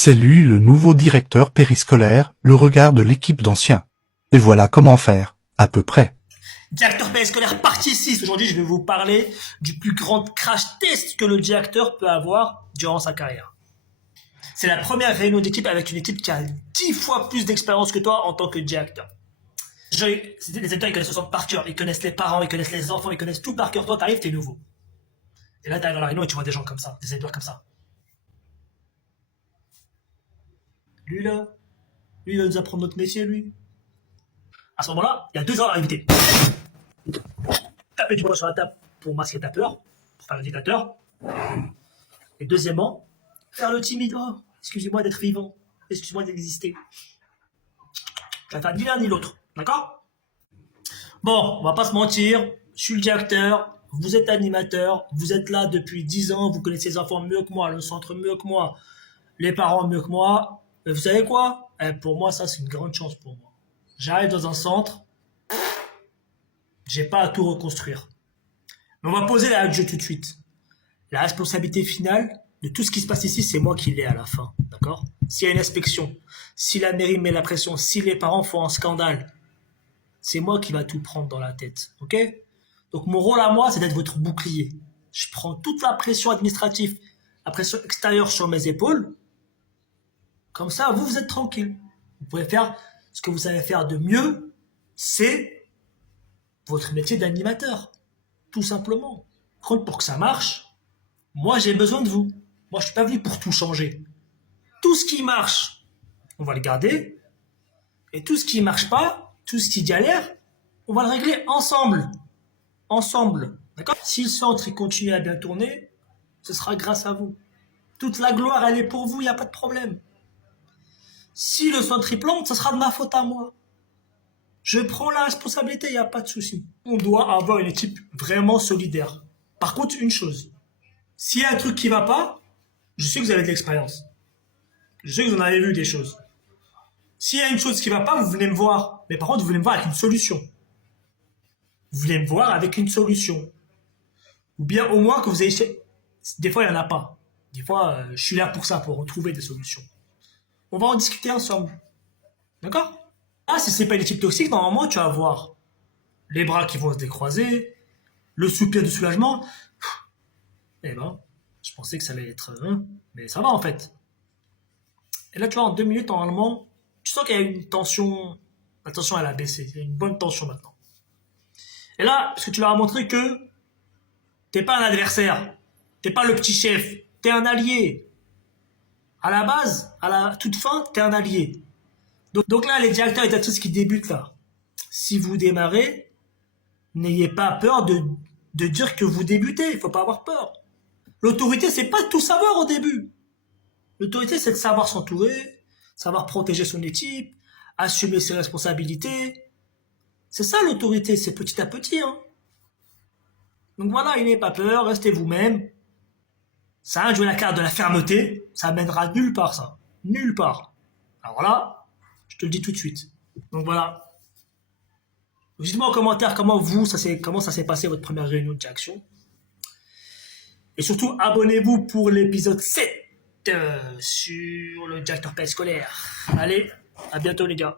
C'est lui le nouveau directeur périscolaire, le regard de l'équipe d'anciens. Et voilà comment faire, à peu près. Directeur périscolaire partie 6. Aujourd'hui, je vais vous parler du plus grand crash test que le directeur peut avoir durant sa carrière. C'est la première réunion d'équipe avec une équipe qui a 10 fois plus d'expérience que toi en tant que directeur. Les étudiants, ils connaissent 60 par cœur, ils connaissent les parents, ils connaissent les enfants, ils connaissent tout par cœur. Toi, t'arrives, t'es nouveau. Et là, t'arrives dans la réunion et tu vois des gens comme ça, des étudiants comme ça. Lui, là, lui, il va nous apprendre notre métier, lui. À ce moment-là, il y a 2 heures à éviter. Taper du poing sur la table pour masquer ta peur, pour faire le dictateur. Et deuxièmement, faire le timide. Oh, excusez-moi d'être vivant. Excusez-moi d'exister. Tu vas faire ni l'un ni l'autre. D'accord? Bon, on va pas se mentir. Je suis le directeur. Vous êtes animateur. Vous êtes là depuis 10 ans. Vous connaissez les enfants mieux que moi, le centre mieux que moi, les parents mieux que moi. Mais vous savez quoi? Pour moi, ça, c'est une grande chance pour moi. J'arrive dans un centre. J'ai pas à tout reconstruire. Mais on va poser la règle du jeu tout de suite. La responsabilité finale de tout ce qui se passe ici, c'est moi qui l'ai à la fin. D'accord? S'il y a une inspection, si la mairie met la pression, si les parents font un scandale, c'est moi qui va tout prendre dans la tête. Ok? Donc mon rôle à moi, c'est d'être votre bouclier. Je prends toute la pression administrative, la pression extérieure sur mes épaules. Comme ça, vous êtes tranquille. Vous pouvez faire ce que vous savez faire de mieux, c'est votre métier d'animateur. Tout simplement. Par contre, pour que ça marche, moi, j'ai besoin de vous. Moi, je suis pas venu pour tout changer. Tout ce qui marche, on va le garder. Et tout ce qui marche pas, tout ce qui galère, on va le régler ensemble. Ensemble. D'accord? Si le centre il continue à bien tourner, ce sera grâce à vous. Toute la gloire, elle est pour vous, il n'y a pas de problème. Si le centre il plante, ce sera de ma faute à moi. Je prends la responsabilité, il n'y a pas de souci. On doit avoir une équipe vraiment solidaire. Par contre, une chose. S'il y a un truc qui va pas, je sais que vous avez de l'expérience. Je sais que vous en avez vu des choses. S'il y a une chose qui va pas, vous venez me voir. Mais par contre, vous venez me voir avec une solution. Vous venez me voir avec une solution. Ou bien au moins que vous ayez... Des fois, il n'y en a pas. Des fois, je suis là pour ça, pour retrouver des solutions. On va en discuter ensemble. D'accord? Ah, si c'est pas une équipe toxique, normalement, tu vas voir les bras qui vont se décroiser, le soupir de soulagement. Eh ben, je pensais que ça allait être... mais ça va en fait. Et là, tu vois, en 2 minutes, normalement, tu sens qu'il y a une tension. La tension, elle a baissé. Il y a une bonne tension maintenant. Et là, parce que tu leur as montré que t'es pas un adversaire. T'es pas le petit chef. T'es un allié. À la base, à la toute fin, t'es un allié. Donc là, les directeurs et tous qui débutent là, si vous démarrez, n'ayez pas peur de dire que vous débutez. Il faut pas avoir peur. L'autorité, c'est pas de tout savoir au début. L'autorité, c'est de savoir s'entourer, savoir protéger son équipe, assumer ses responsabilités. C'est ça l'autorité, c'est petit à petit. Hein. Donc voilà, il n'ayez pas peur, restez vous-même. Ça a joué la carte de la fermeté, ça mènera nulle part ça. Nulle part. Alors là, je te le dis tout de suite. Donc voilà. Dites-moi en commentaire comment ça s'est passé votre première réunion de direction. Et surtout, abonnez-vous pour l'épisode 7 sur le directeur périscolaire. Allez, à bientôt les gars.